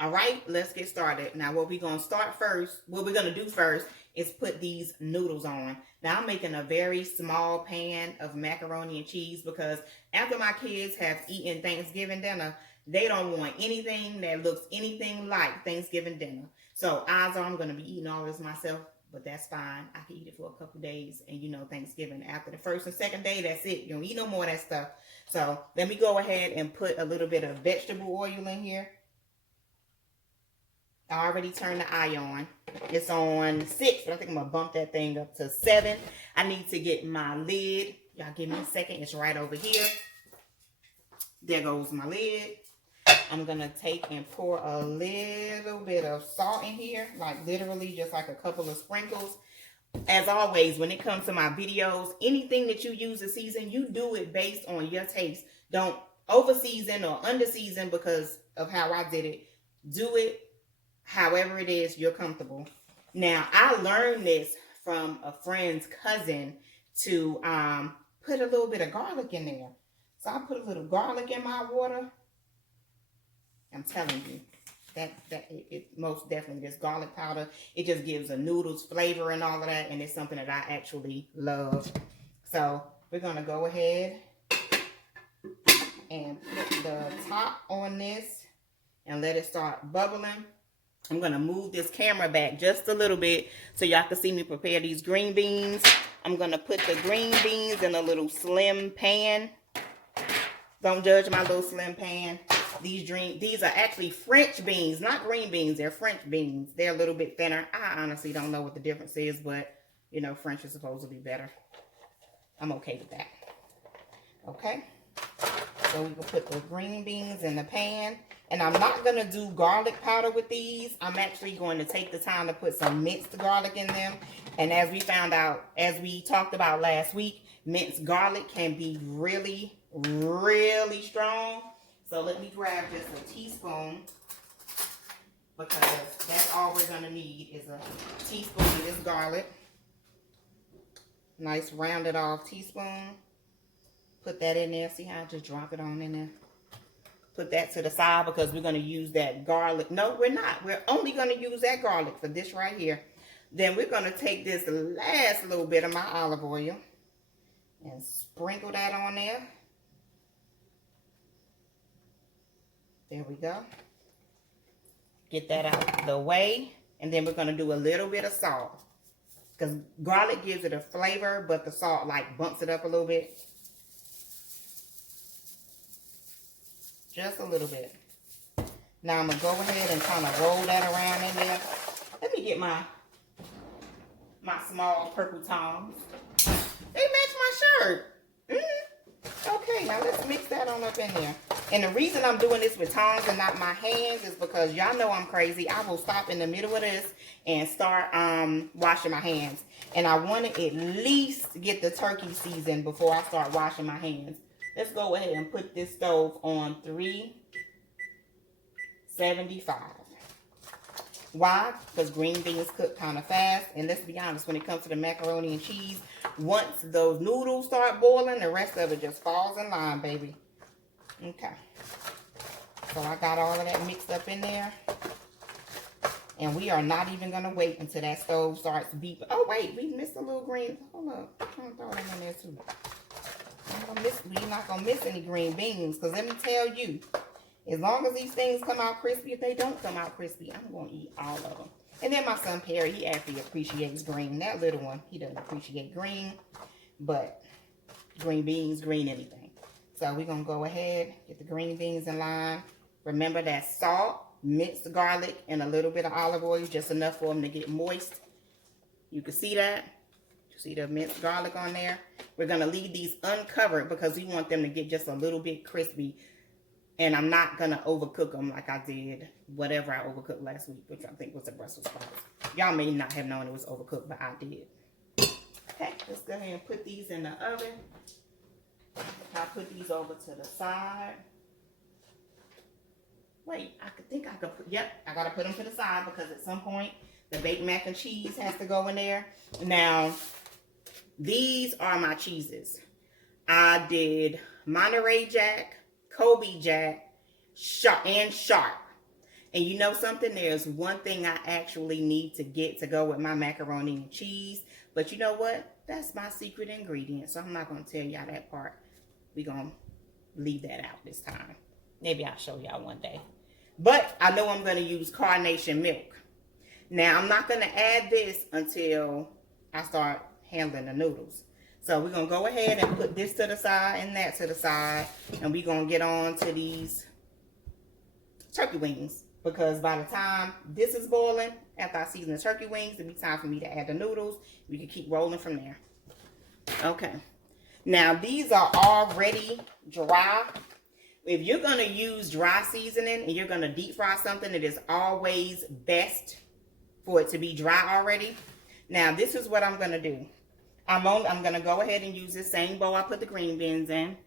All right, let's get started. Now, what we're going to do first is put these noodles on. Now, I'm making a very small pan of macaroni and cheese because after my kids have eaten Thanksgiving dinner, they don't want anything that looks anything like Thanksgiving dinner. So, odds are I'm going to be eating all this myself, but that's fine. I can eat it for a couple days. And Thanksgiving, after the first and second day, that's it. You don't eat no more of that stuff. So, let me go ahead and put a little bit of vegetable oil in here. I already turned the eye on. It's on 6, but I think I'm going to bump that thing up to 7. I need to get my lid. Y'all give me a second. It's right over here. There goes my lid. I'm going to take and pour a little bit of salt in here. Like literally just like a couple of sprinkles. As always, when it comes to my videos, anything that you use to season, you do it based on your taste. Don't over season or under season because of how I did it. Do it however it is you're comfortable. Now, I learned this from a friend's cousin to put a little bit of garlic in there. So I put a little garlic in my water. I'm telling you, it most definitely, this garlic powder, it just gives the noodles flavor and all of that, and it's something that I actually love. So we're going to go ahead and put the top on this and let it start bubbling. I'm going to move this camera back just a little bit so y'all can see me prepare these green beans. I'm going to put the green beans in a little slim pan. Don't judge my little slim pan. These are actually French beans, not green beans. They're French beans. They're a little bit thinner. I honestly don't know what the difference is, but, French is supposed to be better. I'm okay with that. Okay? So we can put the green beans in the pan. And I'm not going to do garlic powder with these. I'm actually going to take the time to put some minced garlic in them. And as we talked about last week, minced garlic can be really, really strong. So let me grab just a teaspoon because that's all we're going to need is a teaspoon of this garlic. Nice rounded off teaspoon. Put that in there. See how I just drop it on in there? Put that to the side because we're going to use that garlic. No, we're not. We're only going to use that garlic for this right here. Then we're going to take this last little bit of my olive oil and sprinkle that on there. There we go. Get that out of the way. And then we're going to do a little bit of salt. Because garlic gives it a flavor, but the salt like bumps it up a little bit. Just a little bit. Now I'm going to go ahead and kind of roll that around in there. Let me get my small purple tongs. They match my shirt. Okay, now let's mix that on up in there. And the reason I'm doing this with tongs and not my hands is because y'all know I'm crazy. I will stop in the middle of this and start washing my hands. And I want to at least get the turkey seasoned before I start washing my hands. Let's go ahead and put this stove on 375. Why? Because green beans cook kind of fast. And let's be honest, when it comes to the macaroni and cheese, once those noodles start boiling, the rest of it just falls in line, baby. Okay. So I got all of that mixed up in there. And we are not even going to wait until that stove starts beeping. Oh, wait. We missed a little green. Hold up. I'm trying to throw that in there, too. We're not going to miss any green beans. Because let me tell you, as long as these things come out crispy, if they don't come out crispy, I'm going to eat all of them. And then my son Perry, he actually appreciates green. That little one, he doesn't appreciate green. But green beans, green anything. So we're going to go ahead, get the green beans in line. Remember that salt, minced garlic, and a little bit of olive oil. Just enough for them to get moist. You can see that. You see the minced garlic on there. We're going to leave these uncovered because we want them to get just a little bit crispy. And I'm not going to overcook them like I did whatever I overcooked last week, which I think was the Brussels sprouts. Y'all may not have known it was overcooked, but I did. Okay, let's go ahead and put these in the oven. I'll put these over to the side. Wait, I think I could put, yep, I got to put them to the side because at some point the baked mac and cheese has to go in there. Now, these are my cheeses. I did Monterey Jack, Kobe Jack, and Sharp. And you know something? There's one thing I actually need to get to go with my macaroni and cheese. But you know what? That's my secret ingredient. So I'm not going to tell y'all that part. We're going to leave that out this time. Maybe I'll show y'all one day. But I know I'm going to use carnation milk. Now, I'm not going to add this until I start handling the noodles. So we're going to go ahead and put this to the side and that to the side. And we're going to get on to these turkey wings. Because by the time this is boiling, after I season the turkey wings, it'll be time for me to add the noodles. We can keep rolling from there. Okay. Now, these are already dry. If you're going to use dry seasoning and you're going to deep fry something, it is always best for it to be dry already. Now, this is what I'm going to do. I'm going to go ahead and use this same bowl I put the green beans in.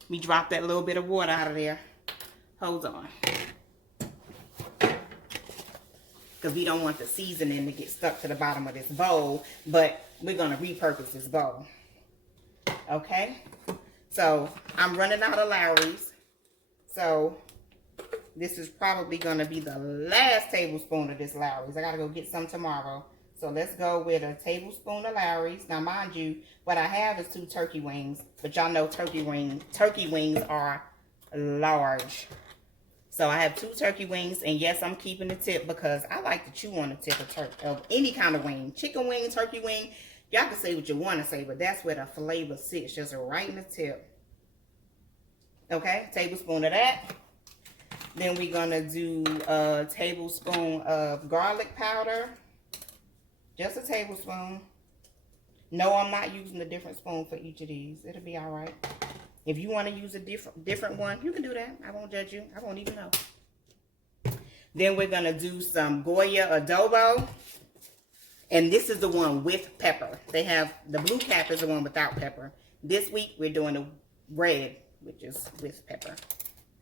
Let me drop that little bit of water out of there. Hold on. Because we don't want the seasoning to get stuck to the bottom of this bowl. But we're going to repurpose this bowl. Okay? So, I'm running out of Lawry's. So, this is probably going to be the last tablespoon of this Lawry's. I got to go get some tomorrow. So, let's go with a tablespoon of Lawry's. Now, mind you, what I have is 2 turkey wings. But y'all know turkey wings are large. So, I have 2 turkey wings. And yes, I'm keeping the tip because I like to chew on the tip of any kind of wing. Chicken wing, turkey wing. Y'all can say what you want to say, but that's where the flavor sits, just right in the tip. Okay, tablespoon of that. Then we're going to do a tablespoon of garlic powder. Just a tablespoon. No, I'm not using a different spoon for each of these. It'll be all right. If you want to use a different one, you can do that. I won't judge you. I won't even know. Then we're going to do some Goya adobo. And this is the one with pepper. They have, the blue cap is the one without pepper. This week, we're doing the red, which is with pepper.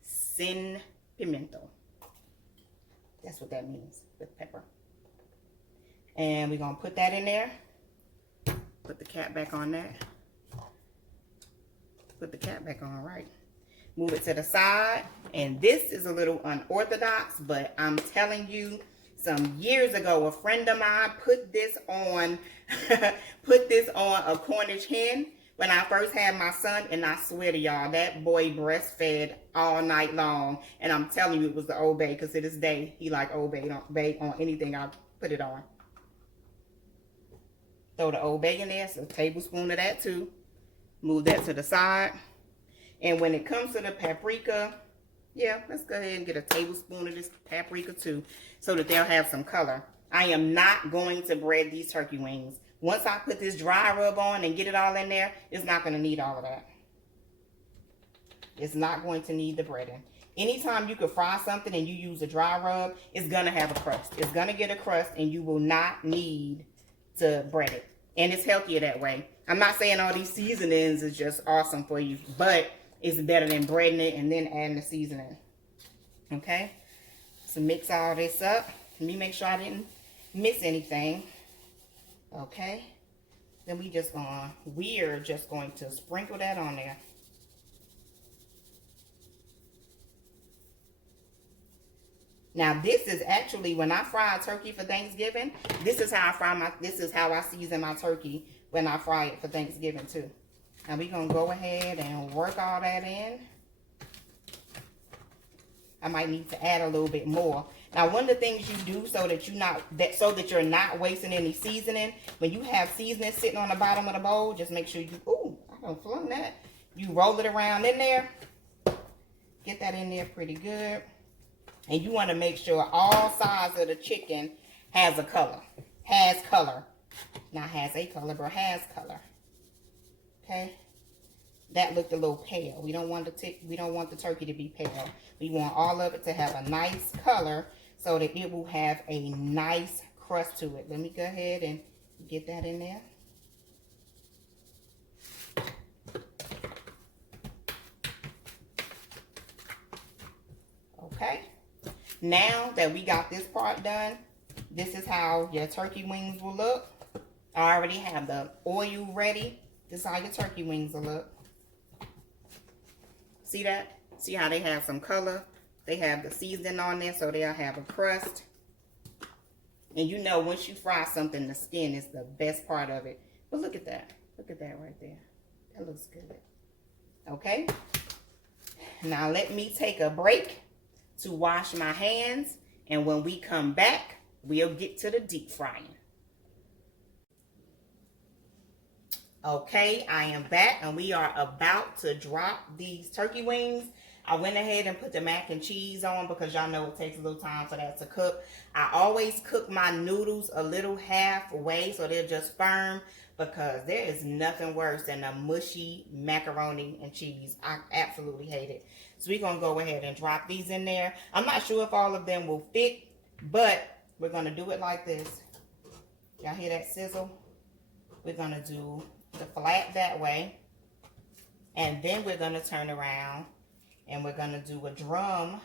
Sin pimiento. That's what that means, with pepper. And we're going to put that in there. Put the cap back on that. Put the cap back on, right. Move it to the side. And this is a little unorthodox, but I'm telling you, some years ago, a friend of mine put this on, a Cornish hen when I first had my son, and I swear to y'all, that boy breastfed all night long. And I'm telling you, it was the Old Bay, because to this day, he like Old Bay on anything I put it on. Throw the Old Bay in there, so a tablespoon of that too. Move that to the side. And when it comes to the paprika, yeah, let's go ahead and get a tablespoon of this paprika too, so that they'll have some color. I am not going to bread these turkey wings. Once I put this dry rub on and get it all in there, it's not going to need all of that. It's not going to need the breading. Anytime you can fry something and you use a dry rub, it's going to have a crust. It's going to get a crust and you will not need to bread it. And it's healthier that way. I'm not saying all these seasonings is just awesome for you, but it's better than breading it and then adding the seasoning. Okay? So mix all this up. Let me make sure I didn't miss anything. Okay? Then we're just going to sprinkle that on there. Now this is actually, when I fry a turkey for Thanksgiving, this is how I season my turkey when I fry it for Thanksgiving too. Now we're gonna go ahead and work all that in. I might need to add a little bit more. Now one of the things you do so that you're not wasting any seasoning, when you have seasoning sitting on the bottom of the bowl, just make sure I done flung that. You roll it around in there. Get that in there pretty good. And you want to make sure all sides of the chicken has a color. Has color. Not has a color, but has color. Okay? That looked a little pale. We don't want the turkey to be pale. We want all of it to have a nice color so that it will have a nice crust to it. Let me go ahead and get that in there. Okay? Now that we got this part done, this is how your turkey wings will look. I already have the oil ready. This is how your turkey wings will look. See that? See how they have some color They have the seasoning on there, so they'll have a crust. And you know, once you fry something, the skin is the best part of it. But look at that. Look at that right there. That looks good. Okay. Now let me take a break to wash my hands. And when we come back, we'll get to the deep frying. Okay, I am back and we are about to drop these turkey wings. I went ahead and put the mac and cheese on because y'all know it takes a little time for that to cook. I always cook my noodles a little halfway so they're just firm, because there is nothing worse than a mushy macaroni and cheese. I absolutely hate it. So we're going to go ahead and drop these in there. I'm not sure if all of them will fit, but we're going to do it like this. Y'all hear that sizzle? We're going to do the flat that way, and then we're going to turn around and we're going to do a drum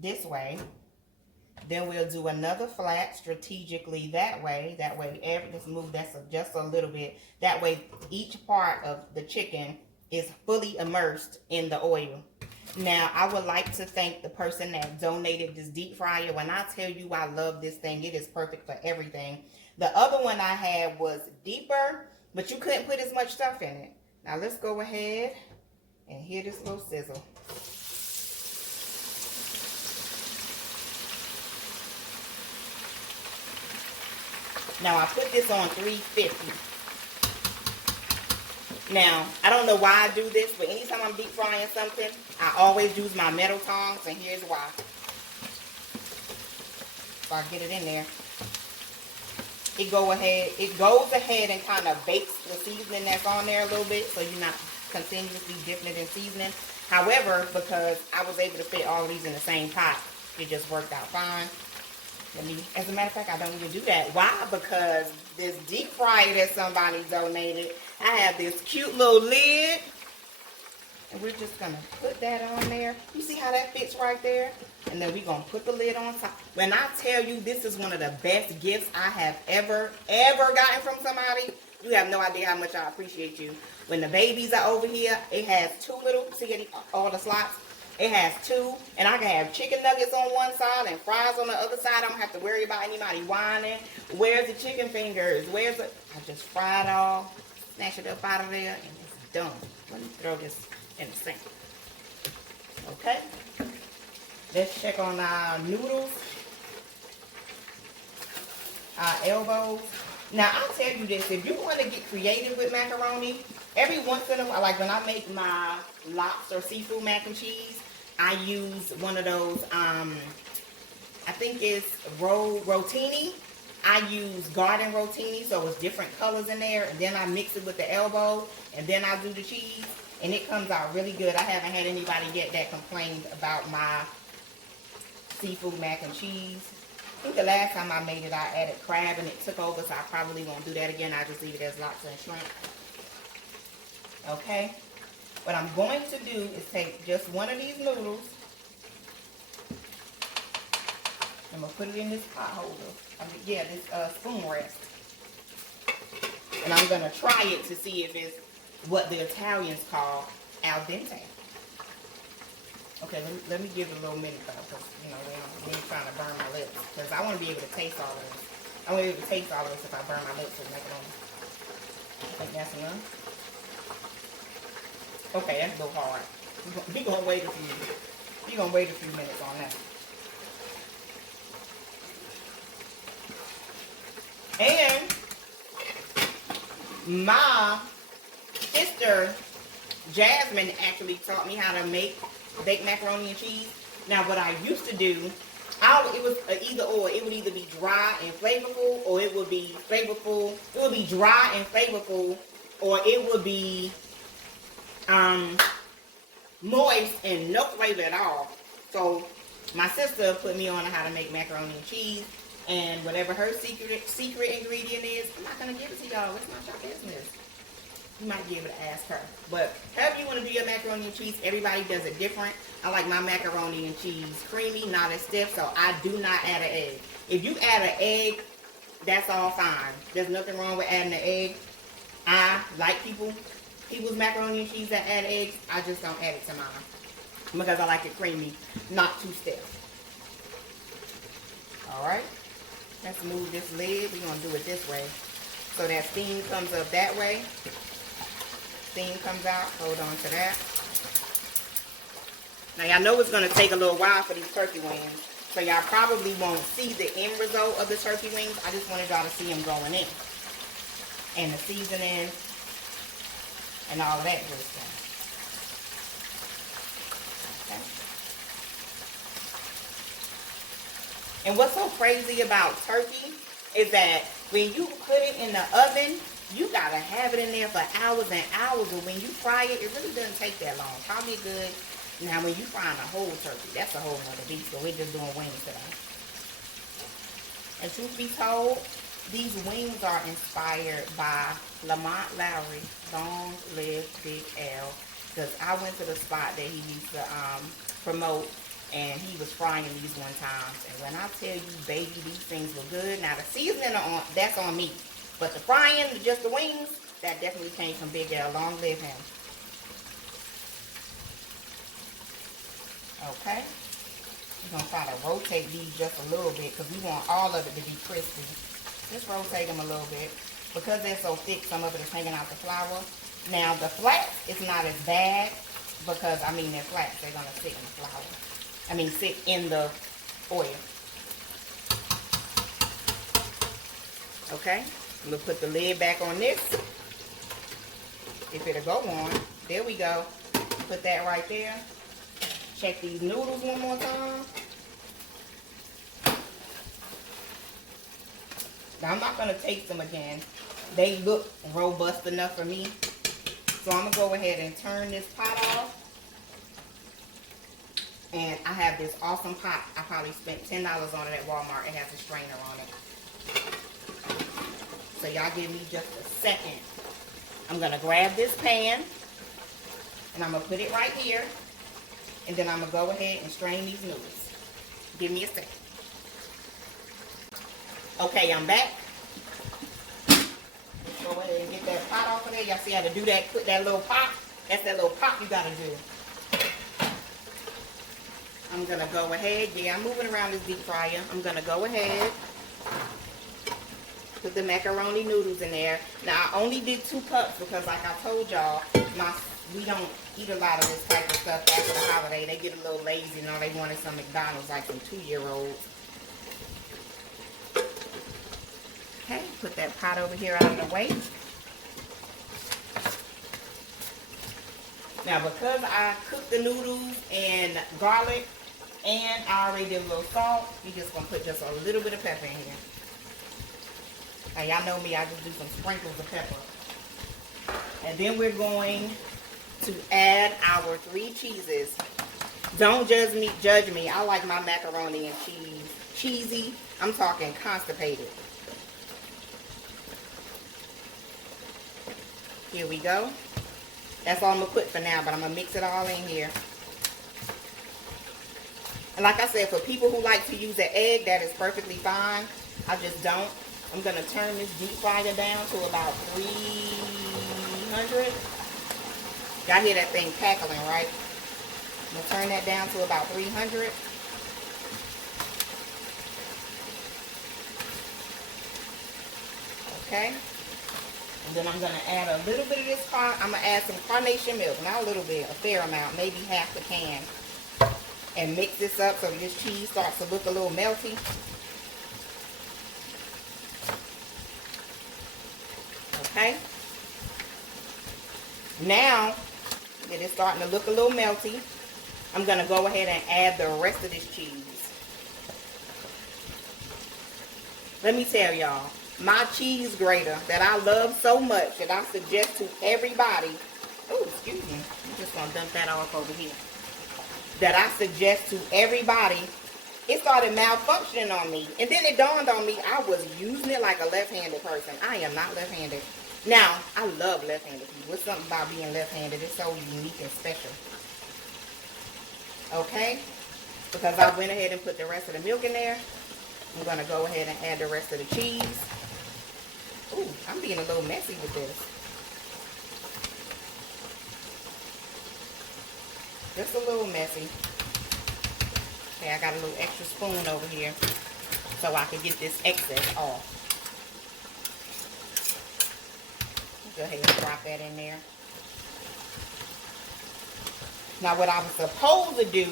this way. Then we'll do another flat strategically that way. That way, let's move that just a little bit. That way, each part of the chicken is fully immersed in the oil. Now, I would like to thank the person that donated this deep fryer. When I tell you I love this thing, it is perfect for everything. The other one I had was deeper, but you couldn't put as much stuff in it. Now, let's go ahead and hear this little sizzle. Now, I put this on 350. Now, I don't know why I do this, but anytime I'm deep frying something, I always use my metal tongs, and here's why. So I get it in there. It goes ahead and kind of bakes the seasoning that's on there a little bit, so you're not continuously dipping it in seasoning. However, because I was able to fit all of these in the same pot, it just worked out fine. As a matter of fact, I don't even do that. Why? Because this deep fryer that somebody donated, I have this cute little lid, and we're just going to put that on there. You see how that fits right there? And then we're going to put the lid on top. When I tell you this is one of the best gifts I have ever gotten from somebody, you have no idea how much I appreciate you. When the babies are over here, it has two little, see all the slots? It has two, and I can have chicken nuggets on one side and fries on the other side. I don't have to worry about anybody whining. Where's the chicken fingers? I just fry it all, snatch it up out of there, and it's done. Let me throw this in the sink. Okay. Let's check on our noodles, our elbows. Now, I'll tell you this. If you want to get creative with macaroni, every once in a while, like when I make my lobster seafood mac and cheese, I use one of those, I think it's rotini. I use garden rotini, so it's different colors in there. And then I mix it with the elbow, and then I do the cheese, and it comes out really good. I haven't had anybody yet that complained about my seafood mac and cheese. I think the last time I made it, I added crab, and it took over, so I probably won't do that again. I just leave it as lobster and shrimp. Okay. What I'm going to do is take just one of these noodles. I'm going to put it in this pot holder. This spoon rest. And I'm going to try it to see if it's what the Italians call al dente. Okay, let me give it a little minute though, because, you know, we ain't trying to burn my lips. Because I want to be able to taste all of this. I want to be able to taste all of this if I burn my lips with macaroni. I think that's enough. Okay, that's a little hard. We're gonna wait a few minutes on that. And my sister Jasmine actually taught me how to bake macaroni and cheese. Now, what I used to do, it was either or. It would either be dry and flavorful, or it would be flavorful. It would be dry and flavorful, or it would be moist and no flavor at all. So my sister put me on how to make macaroni and cheese, and whatever her secret ingredient is, I'm not gonna give it to y'all. It's not your business. You might be able to ask her. But however you want to do your macaroni and cheese, everybody does it different. I like my macaroni and cheese creamy, not as stiff, so I do not add an egg. If you add an egg, that's all fine. There's nothing wrong with adding an egg. I like people's macaroni and cheese that add eggs. I just don't add it to mine. because I like it creamy, not too stiff. Alright, let's move this lid. We're going to do it this way. So that steam comes up that way. Steam comes out. Hold on to that. Now y'all know it's going to take a little while for these turkey wings. So y'all probably won't see the end result of the turkey wings. I just wanted y'all to see them going in. And the seasoning. And all of that good stuff. Okay. And what's so crazy about turkey is that when you put it in the oven, you gotta have it in there for hours and hours. But when you fry it, it really doesn't take that long. Probably good. Now, when you frying a whole turkey, that's a whole nother beast. But we're just doing wings today. And truth be told, these wings are inspired by Lamont Lowry, Long Live Big L. Because I went to the spot that he used to promote, and he was frying these one time. And when I tell you, baby, these things were good. Now, the seasoning, that's on me. But the frying, just the wings, that definitely came from Big L. Long live him. Okay. We're going to try to rotate these just a little bit because we want all of it to be crispy. Just rotate them a little bit. Because they're so thick, some of it is hanging out the flour. Now, the flats is not as bad because, I mean, they're flats. They're going to sit in the flour. I mean, sit in the oil. Okay. I'm going to put the lid back on this. If it'll go on. There we go. Put that right there. Check these noodles one more time. Now, I'm not going to taste them again. They look robust enough for me. So I'm going to go ahead and turn this pot off. And I have this awesome pot. I probably spent $10 on it at Walmart. It has a strainer on it. So y'all give me just a second. I'm going to grab this pan. And I'm going to put it right here. And then I'm going to go ahead and strain these noodles. Give me a second. Okay, I'm back. Let's go ahead and get that pot off of there. Y'all see how to do that? Put that little pop. That's that little pop you got to do. I'm going to go ahead. Yeah, I'm moving around this deep fryer. I'm going to go ahead. Put the macaroni noodles in there. Now, I only did 2 cups because, like I told y'all, we don't eat a lot of this type of stuff after the holiday. They get a little lazy. You know, they wanted some McDonald's like some 2-year-olds. Okay, put that pot over here out of the way. Now, because I cooked the noodles in garlic and I already did a little salt, you're just going to put just a little bit of pepper in here. Now, y'all know me, I just do some sprinkles of pepper. And then we're going to add our 3 cheeses. Don't judge me. I like my macaroni and cheese cheesy. I'm talking constipated. Here we go. That's all I'm going to put for now, but I'm going to mix it all in here. And like I said, for people who like to use an egg, that is perfectly fine. I just don't. I'm going to turn this deep fryer down to about 300. Y'all hear that thing cackling, right? I'm going to turn that down to about 300. Okay. And then I'm going to add a little bit of this, I'm going to add some carnation milk. Not a little bit, a fair amount, maybe half the can. And mix this up so this cheese starts to look a little melty. Okay. Now that it's starting to look a little melty, I'm going to go ahead and add the rest of this cheese. Let me tell y'all, my cheese grater that I love so much that I suggest to everybody. Oh, excuse me. I'm just going to dump that off over here. That I suggest to everybody. It started malfunctioning on me. And then it dawned on me I was using it like a left-handed person. I am not left-handed. Now, I love left-handed people. It's something about being left-handed. It's so unique and special. Okay? Because I went ahead and put the rest of the milk in there. I'm going to go ahead and add the rest of the cheese. Ooh, I'm being a little messy with this. Just a little messy. Okay, I got a little extra spoon over here so I can get this excess off. Go ahead and drop that in there. Now what I was supposed to do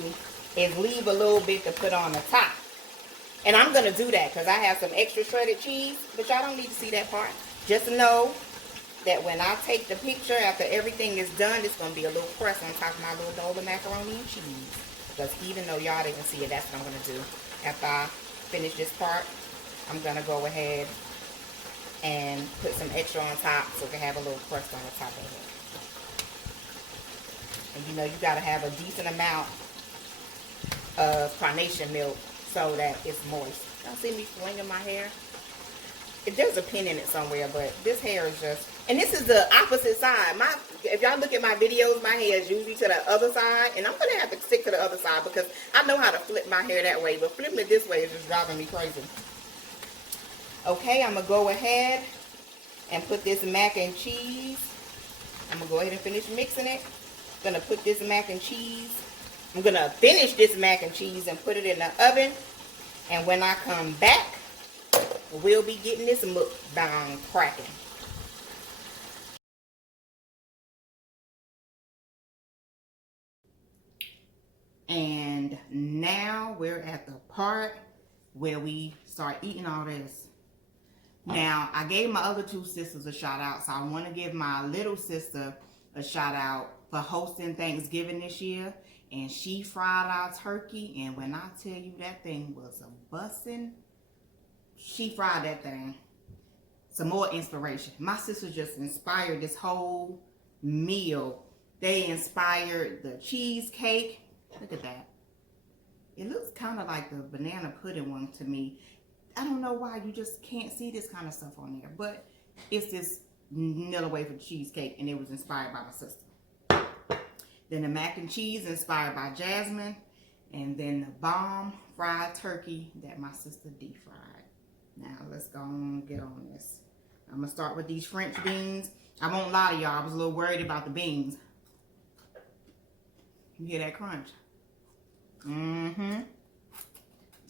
is leave a little bit to put on the top. And I'm going to do that because I have some extra shredded cheese, but y'all don't need to see that part. Just know that when I take the picture after everything is done, it's going to be a little crust on top of my little bowl of macaroni and cheese. Because even though y'all didn't see it, that's what I'm going to do. After I finish this part, I'm going to go ahead and put some extra on top so it can have a little crust on the top of it. And you know, you got to have a decent amount of carnation milk so that it's moist. Y'all see me swinging my hair? There's a pin in it somewhere, but this hair is just... And this is the opposite side. If y'all look at my videos, my hair is usually to the other side. And I'm going to have to stick to the other side because I know how to flip my hair that way. But flipping it this way is just driving me crazy. Okay, I'm going to go ahead and put this mac and cheese. I'm going to go ahead and finish mixing it. I'm going to put this mac and cheese. I'm going to finish this mac and cheese and put it in the oven. And when I come back, we'll be getting this mukbang cracking. And now we're at the part where we start eating all this. Now, I gave my other two sisters a shout out, so I want to give my little sister a shout out for hosting Thanksgiving this year. And she fried our turkey, and when I tell you that thing was a bussin', she fried that thing. Some more inspiration. My sister just inspired this whole meal. They inspired the cheesecake. Look at that. It looks kind of like the banana pudding one to me. I don't know why you just can't see this kind of stuff on there, but it's this Nilla Wafer cheesecake, and it was inspired by my sister. Then the mac and cheese inspired by Jasmine, and then the bomb fried turkey that my sister deep fried. Now let's go and get on this. I'm gonna start with these French beans. I won't lie to y'all, I was a little worried about the beans. You hear that crunch? Mm-hmm.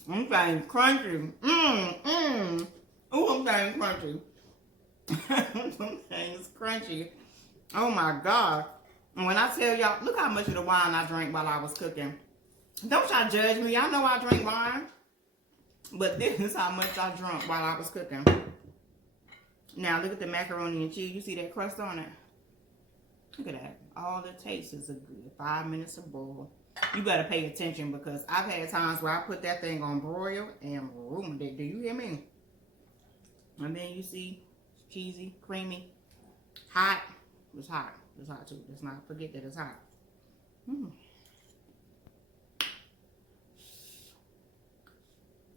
I'm saying crunchy. Oh, I'm saying crunchy. I'm saying it's crunchy. Oh my God. And when I tell y'all, look how much of the wine I drank while I was cooking. Don't y'all judge me. I know I drink wine. But this is how much I drank while I was cooking. Now, look at the macaroni and cheese. You see that crust on it? Look at that. All it takes is a good 5 minutes to boil. You better pay attention because I've had times where I put that thing on broil and ruined it. Do you hear me? And then you see cheesy, creamy, hot. It's hot. It's hot too. Let's not forget that it's hot.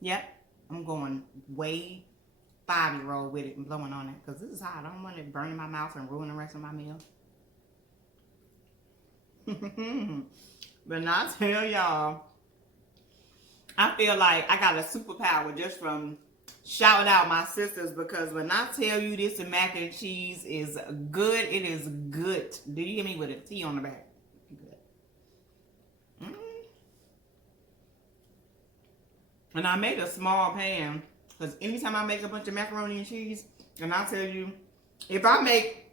Yep. I'm going way 5-year-old with it and blowing on it because this is hot. I don't want it burning my mouth and ruin the rest of my meal. But I tell y'all, I feel like I got a superpower just from shouting out my sisters because when I tell you this mac and cheese is good, it is good. Do you hear me with a T on the back? Good. And I made a small pan because anytime I make a bunch of macaroni and cheese, and I tell you, if I make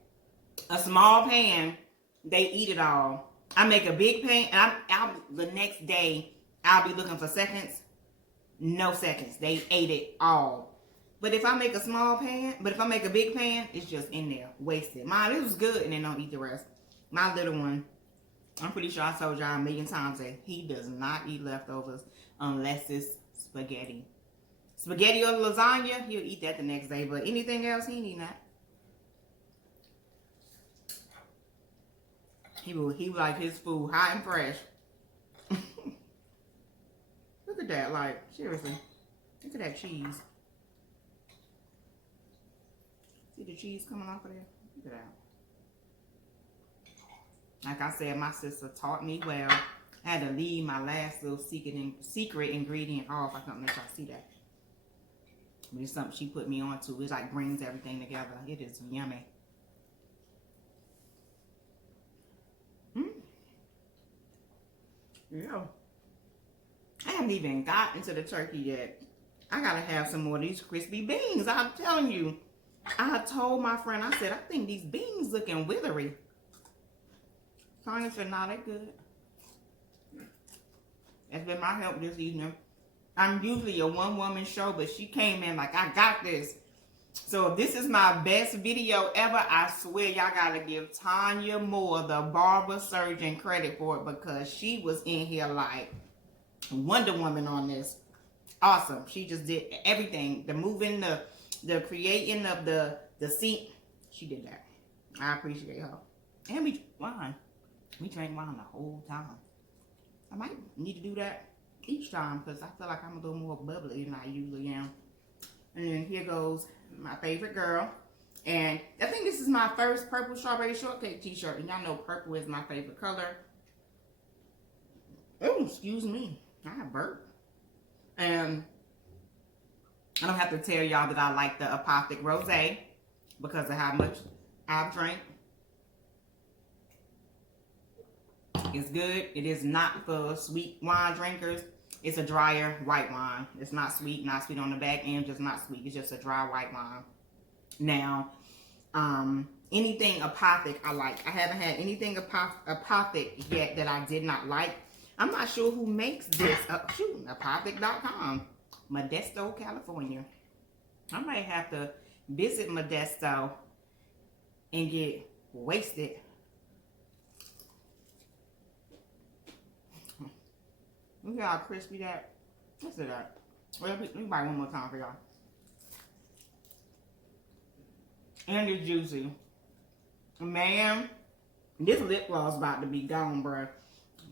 a small pan, they eat it all. I make a big pan, and the next day, I'll be looking for seconds. No seconds. They ate it all. But if I make a small pan, if I make a big pan, it's just in there, wasted. Mine, it was good, and they don't eat the rest. My little one, I'm pretty sure I told y'all a million times that he does not eat leftovers unless it's spaghetti. Spaghetti or lasagna, he'll eat that the next day, but anything else, he ain't eating that. He like his food hot and fresh. Look at that, like, seriously. Look at that cheese. See the cheese coming off of there? Look at that. Like I said, my sister taught me well. I had to leave my last little secret ingredient off. I couldn't let y'all see that. But it's something she put me on to. It like brings everything together. It is yummy. Yeah. I haven't even gotten to the turkey yet. I gotta have some more of these crispy beans. I'm telling you. I told my friend, I said, I think these beans looking withery. Sonya said, nah, they good. That's been my help this evening. I'm usually a one-woman show, but she came in like, I got this. So if this is my best video ever, I swear y'all gotta give Tanya Moore, the barber surgeon, credit for it, because she was in here like Wonder Woman on this. Awesome. She just did everything. The moving, the creating of the seat. She did that. I appreciate her. And we wine. We drank wine the whole time. I might need to do that each time because I feel like I'm a little more bubbly than I usually am. And then here goes my favorite girl. And I think this is my first purple strawberry shortcake t-shirt. And y'all know purple is my favorite color. Oh, excuse me. I burped. And I don't have to tell y'all that I like the Apothic Rosé because of how much I've drank. It's good. It is not for sweet wine drinkers. It's a drier white wine. It's not sweet on the back end, just not sweet. It's just a dry white wine. Now, anything Apothic I like. I haven't had anything Apothic yet that I did not like. I'm not sure who makes this. Apothic.com. Modesto, California. I might have to visit Modesto and get wasted. Look at how crispy that. What's it at? Well, let me buy one more time for y'all. And it's juicy. Man, this lip gloss about to be gone, bruh.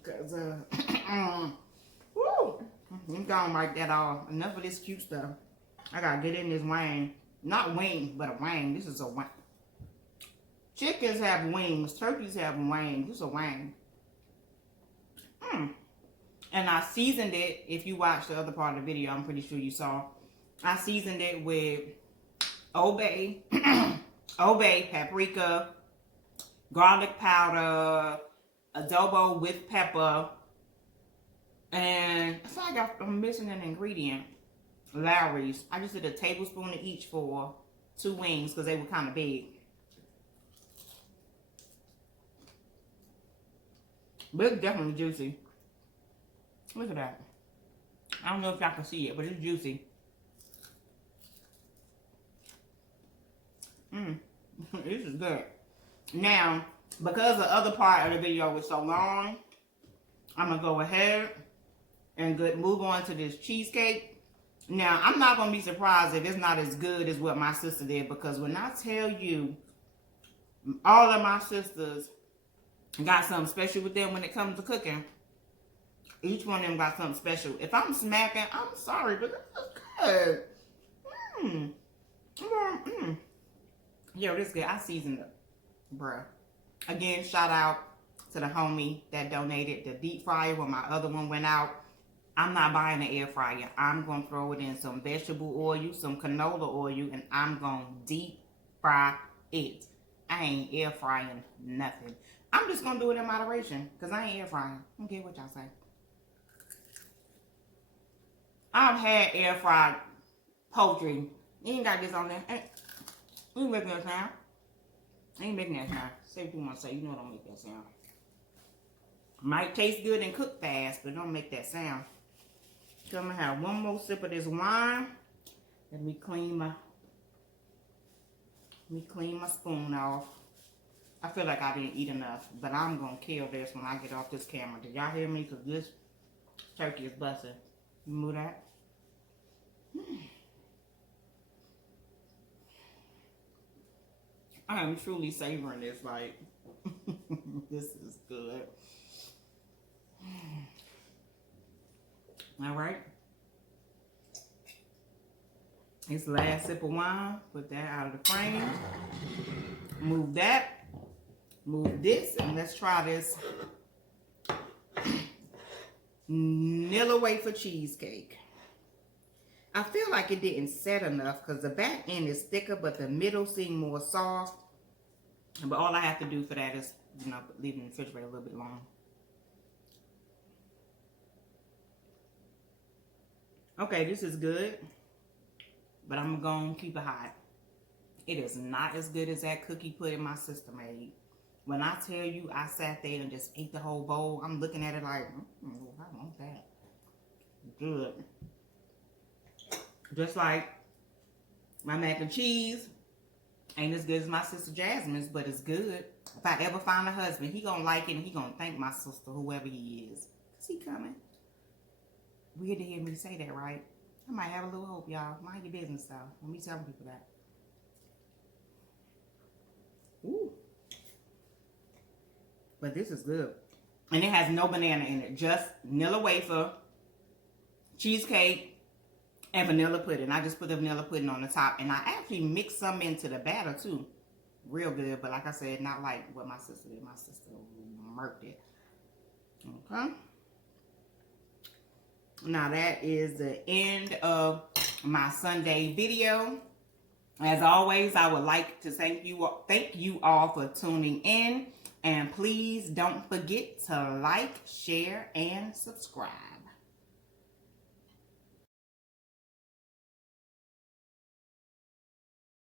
Because, woo! It's gone like that all. Enough of this cute stuff. I gotta get in this wang. Not wings, but a wang. This is a wang. Chickens have wings. Turkeys have wings. This is a wang. And I seasoned it. If you watched the other part of the video, I'm pretty sure you saw. I seasoned it with Old Bay, paprika, garlic powder, adobo with pepper, and I feel like I'm missing an ingredient. Lowry's. I just did a tablespoon of each for 2 wings because they were kind of big. But it's definitely juicy. Look at that. I don't know if y'all can see it, but it's juicy. This is good. Now, because the other part of the video was so long, I'm going to go ahead and move on to this cheesecake. Now, I'm not going to be surprised if it's not as good as what my sister did, because when I tell you, all of my sisters got something special with them when it comes to cooking. Each one of them got something special. If I'm smacking, I'm sorry, but this is good. Yo, this is good. I seasoned it, bruh. Again, shout out to the homie that donated the deep fryer when my other one went out. I'm not buying an air fryer. I'm going to throw it in some vegetable oil, some canola oil, and I'm going to deep fry it. I ain't air frying nothing. I'm just going to do it in moderation because I ain't air frying. I don't care what y'all say. I've had air fried poultry. You ain't got this on there. You ain't making that sound. I ain't making that sound. Say what you want to say. You know I don't make that sound. Might taste good and cook fast, but don't make that sound. So I'm going to have one more sip of this wine. Let me clean my spoon off. I feel like I didn't eat enough, but I'm going to kill this when I get off this camera. Did y'all hear me? Because this turkey is busting. Move that. I am truly savoring this, like, this is good. All right. It's the last sip of wine. Put that out of the frame. Move that. Move this. And let's try this Nilla Wafer cheesecake. I feel like it didn't set enough because the back end is thicker, but the middle seemed more soft. But all I have to do for that is, you know, leave it in the refrigerator a little bit long. Okay, this is good, but I'm going to keep it hot. It is not as good as that cookie pudding my sister made. When I tell you I sat there and just ate the whole bowl, I'm looking at it like, I want that. Good. Just like my mac and cheese ain't as good as my sister Jasmine's, but it's good. If I ever find a husband, he gonna like it and he gonna thank my sister, whoever he is. Cause he coming. Weird to hear me say that, right? I might have a little hope, y'all. Mind your business, though. Let me tell people that. Ooh. But this is good. And it has no banana in it. Just Nilla Wafer, cheesecake, and vanilla pudding. I just put the vanilla pudding on the top. And I actually mixed some into the batter, too. Real good. But like I said, not like what my sister did. My sister murked it. Okay. Now that is the end of my Sunday video. As always, I would like to thank you all for tuning in. And please don't forget to like, share, and subscribe.